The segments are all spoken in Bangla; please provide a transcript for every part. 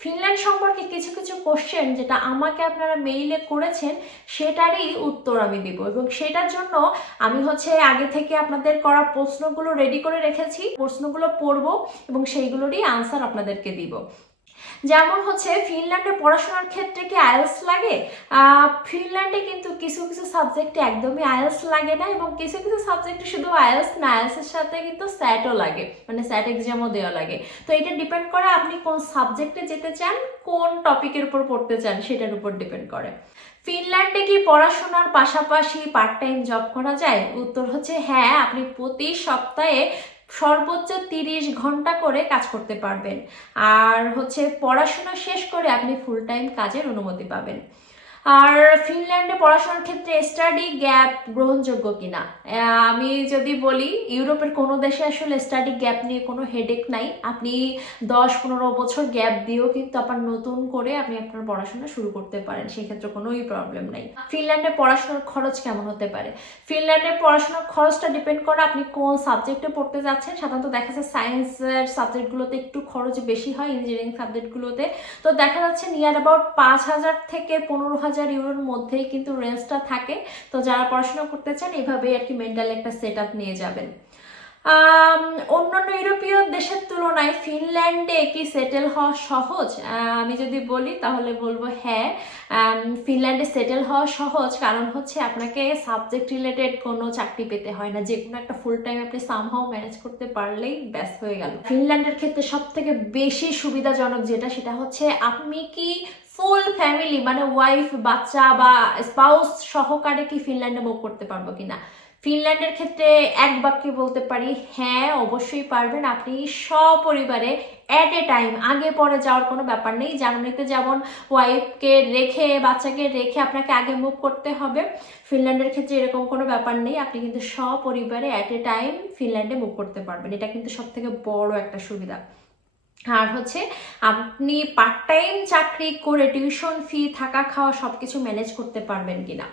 ফিনল্যান্ড সম্পর্কে কিছু কিছু কোশ্চেন যেটা আমাকে আপনারা মেইলে করেছেন, সেটারই উত্তর আমি দিব এবং সেটার জন্য আমি হচ্ছে আগে থেকে আপনাদের করা প্রশ্নগুলো রেডি করে রেখেছি। প্রশ্নগুলো পড়ব এবং সেইগুলোরই আনসার আপনাদেরকে দিব। যেমন হচ্ছে ফিনল্যান্ডে পড়াশোনার ক্ষেত্রে কি আইএলস লাগে? ফিনল্যান্ডে কিন্তু কিছু কিছু সাবজেক্টে একদমই আইএলস লাগে না এবং কিছু কিছু সাবজেক্টে শুধু আইএলস না, আইএলসের সাথে কিন্তু স্যাটও লাগে মানে স্যাট এক্সামও দেওয়া লাগে। তো এটা ডিপেন্ড করে আপনি কোন সাবজেক্টে যেতে চান, কোন টপিকের উপর পড়তে চান সেটার উপর ডিপেন্ড করে। ফিনল্যান্ডে কি পড়াশোনার পাশাপাশি পার্ট টাইম জব করা যায়? উত্তর হচ্ছে হ্যাঁ আপনি প্রতি সপ্তাহে সর্বোচ্চ তিরিশ ঘণ্টা করে কাজ করতে পারবেন। আর হচ্ছে পড়াশোনা শেষ করে আপনি ফুল টাইম কাজের অনুমতি পাবেন। আর ফিনল্যান্ডে পড়াশোনার ক্ষেত্রে স্টাডি গ্যাপ গ্রহণযোগ্য কিনা? আমি যদি বলি, ইউরোপের কোনো দেশে আসলে স্টাডি গ্যাপ নিয়ে কোনো হেডেক নাই। আপনি দশ পনেরো বছর গ্যাপ দিয়েও কিন্তু আপনার নতুন করে আপনি আপনার পড়াশোনা শুরু করতে পারেন, সেক্ষেত্রে কোনোই প্রবলেম নাই। ফিনল্যান্ডে পড়াশোনার খরচ কেমন হতে পারে? ফিনল্যান্ডে পড়াশোনার খরচটা ডিপেন্ড করে আপনি কোন সাবজেক্টে পড়তে যাচ্ছেন। সাধারণত দেখা যাচ্ছে সায়েন্সের সাবজেক্টগুলোতে একটু খরচ বেশি হয় ইঞ্জিনিয়ারিং সাবজেক্টগুলোতে তো দেখা যাচ্ছে নিয়ার অ্যাবাউট পাঁচ হাজার থেকে পনেরো হাজার ইউরোর মধ্যেই কিন্তু রেঞ্জটা থাকে। তো যারা পড়াশোনা করতে চান, এভাবেই আর কি মেন্টাল একটা সেট নিয়ে যাবেন। অন্যান্য ইউরোপীয় দেশের তুলনায় ফিনল্যান্ডে কি সেটেল হওয়া সহজ? আমি যদি বলি, তাহলে বলব হ্যাঁ। ফিনল্যান্ডে সেটেল হওয়া সহজ কারণ হচ্ছে আপনাকে সাবজেক্ট রিলেটেড কোনো চাকরি পেতে হয় না। যে কোনো একটা ফুল টাইম আপনি সামহাও ম্যানেজ করতে পারলেই ব্যাস হয়ে গেল। ফিনল্যান্ডের ক্ষেত্রে সব থেকে বেশি সুবিধাজনক যেটা, সেটা হচ্ছে আপনি কি ফুল ফ্যামিলি মানে ওয়াইফ বাচ্চা বা স্পাউস সহকারে কি ফিনল্যান্ডে মুভ করতে পারব কিনা? ফিনল্যান্ডের ক্ষেত্রে এক বাক্যে বলতে পারি হ্যাঁ অবশ্যই পারবেন। আপনি সপরিবারে অ্যাট এ টাইম আগে পরে যাওয়ার কোনো ব্যাপার নেই। জার্মানিতে যেমন ওয়াইফকে রেখে, বাচ্চাকে রেখে আপনাকে আগে মুভ করতে হবে ফিনল্যান্ডের ক্ষেত্রে এরকম কোনো ব্যাপার নেই। আপনি কিন্তু সপরিবারে অ্যাট এ টাইম ফিনল্যান্ডে মুভ করতে পারবেন। এটা কিন্তু সব থেকে বড় একটা সুবিধা। আর হচ্ছে আপনি পার্ট টাইম চাকরি করে টিউশন ফি থাকা খাওয়া সব কিছু ম্যানেজ করতে পারবেন কিনা।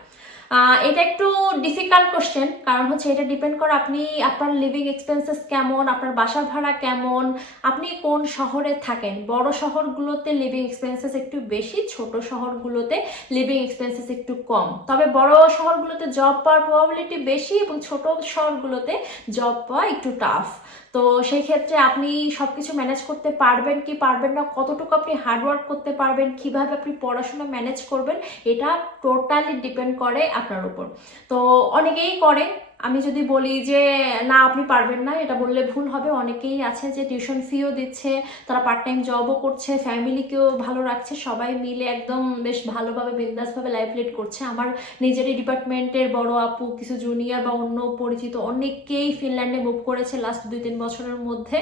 এটা একটু ডিফিকাল্ট কোশ্চেন কারণ হচ্ছে এটা ডিপেন্ড করে আপনি, আপনার লিভিং এক্সপেন্সেস কেমন, আপনার বাসা ভাড়া কেমন, আপনি কোন শহরে থাকেন? বড় শহরগুলোতে লিভিং এক্সপেন্সেস একটু বেশি, ছোট শহরগুলোতে লিভিং এক্সপেন্সেস একটু কম। তবে বড় শহরগুলোতে জব পাওয়ার প্রবাবিলিটি বেশি এবং ছোট শহরগুলোতে জব পাওয়া একটু টাফ তো সেই ক্ষেত্রে আপনি সব কিছু ম্যানেজ করতে পারবেন কি পারবেন না, কতটুকু আপনি হার্ডওয়ার্ক করতে পারবেন, কীভাবে আপনি পড়াশোনা ম্যানেজ করবেন, এটা টোটালি ডিপেন্ড করে আপনার উপর। তো অনেকেই করে। আমি যদি বলি যে, না, আপনি পারবেন না। এটা বললে ভুল হবে। অনেকেই আছে যে, টিউশন ফিও দিচ্ছে, তারা পার্ট টাইম জবও করছে ফ্যামিলিকেও ভালো রাখছে। সবাই মিলে একদম বেশ ভালোভাবে, বিন্দাসভাবে লাইফ লিড করছে। আমার নিজেরই ডিপার্টমেন্টের বড় আপু, কিছু জুনিয়র বা অন্য পরিচিত অনেকেই ফিনল্যান্ডে মুভ করেছে লাস্ট দুই তিন বছরের মধ্যে।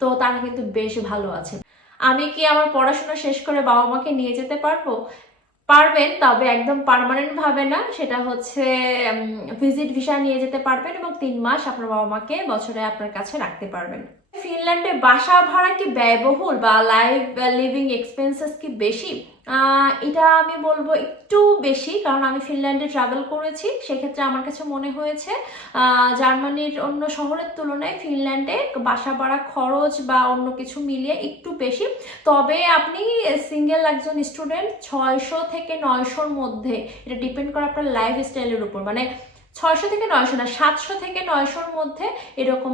তো তারা কিন্তু বেশ ভালো আছে। আমি কি আমার পড়াশোনা শেষ করে বাবা মাকে নিয়ে যেতে পারব? পারবেন, তবে একদম পারমানেন্ট ভাবে না। সেটা হচ্ছে ভিজিট ভিসা নিয়ে যেতে পারবেন এবং তিন মাস আপনার বাবা মাকে বছরে আপনার কাছে রাখতে পারবেন। ফিনল্যান্ডে বাসা ভাড়া কি ব্যয়বহুল বা লাইফ লিভিং এক্সপেন্সেস কি বেশি? এটা আমি বলব একটু বেশি, কারণ আমি ফিনল্যান্ডে ট্রাভেল করেছি, সেক্ষেত্রে আমার কাছে মনে হয়েছে জার্মানির অন্য শহরের তুলনায় ফিনল্যান্ডে বাসা ভাড়া খরচ বা অন্য কিছু মিলিয়ে একটু বেশি। তবে আপনি সিঙ্গেল একজন স্টুডেন্ট ছয়শো থেকে নয়শোর মধ্যে, এটা ডিপেন্ড করে আপনার লাইফ স্টাইলের উপর। মানে ছয়শো থেকে নয়শো না, সাতশো থেকে নয়শোর মধ্যে এরকম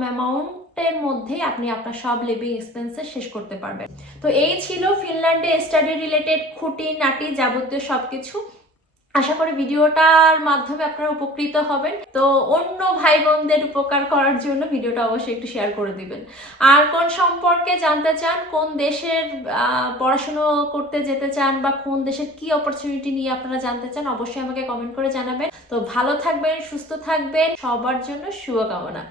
অ্যামাউন্টের মধ্যেই আপনি আপনার সব লিভিং এক্সপেন্সেস শেষ করতে পারবেন। তো এই ছিল ফিনল্যান্ডে স্টাডি রিলেটেড খুঁটি, নাটি যাবতীয় সবকিছু। আশা করি ভিডিওটার মাধ্যমে আপনারা উপকৃত হবেন। তো অন্য ভাই বোনদের উপকার করার জন্য ভিডিওটা অবশ্যই একটু শেয়ার করে দিবেন। আর কোন সম্পর্কে জানতে চান, কোন দেশের পড়াশুনো করতে যেতে চান বা কোন দেশের কি অপরচুনিটি নিয়ে আপনারা জানতে চান, অবশ্যই আমাকে কমেন্ট করে জানাবেন। তো ভালো থাকবেন, সুস্থ থাকবেন। সবার জন্য শুভকামনা।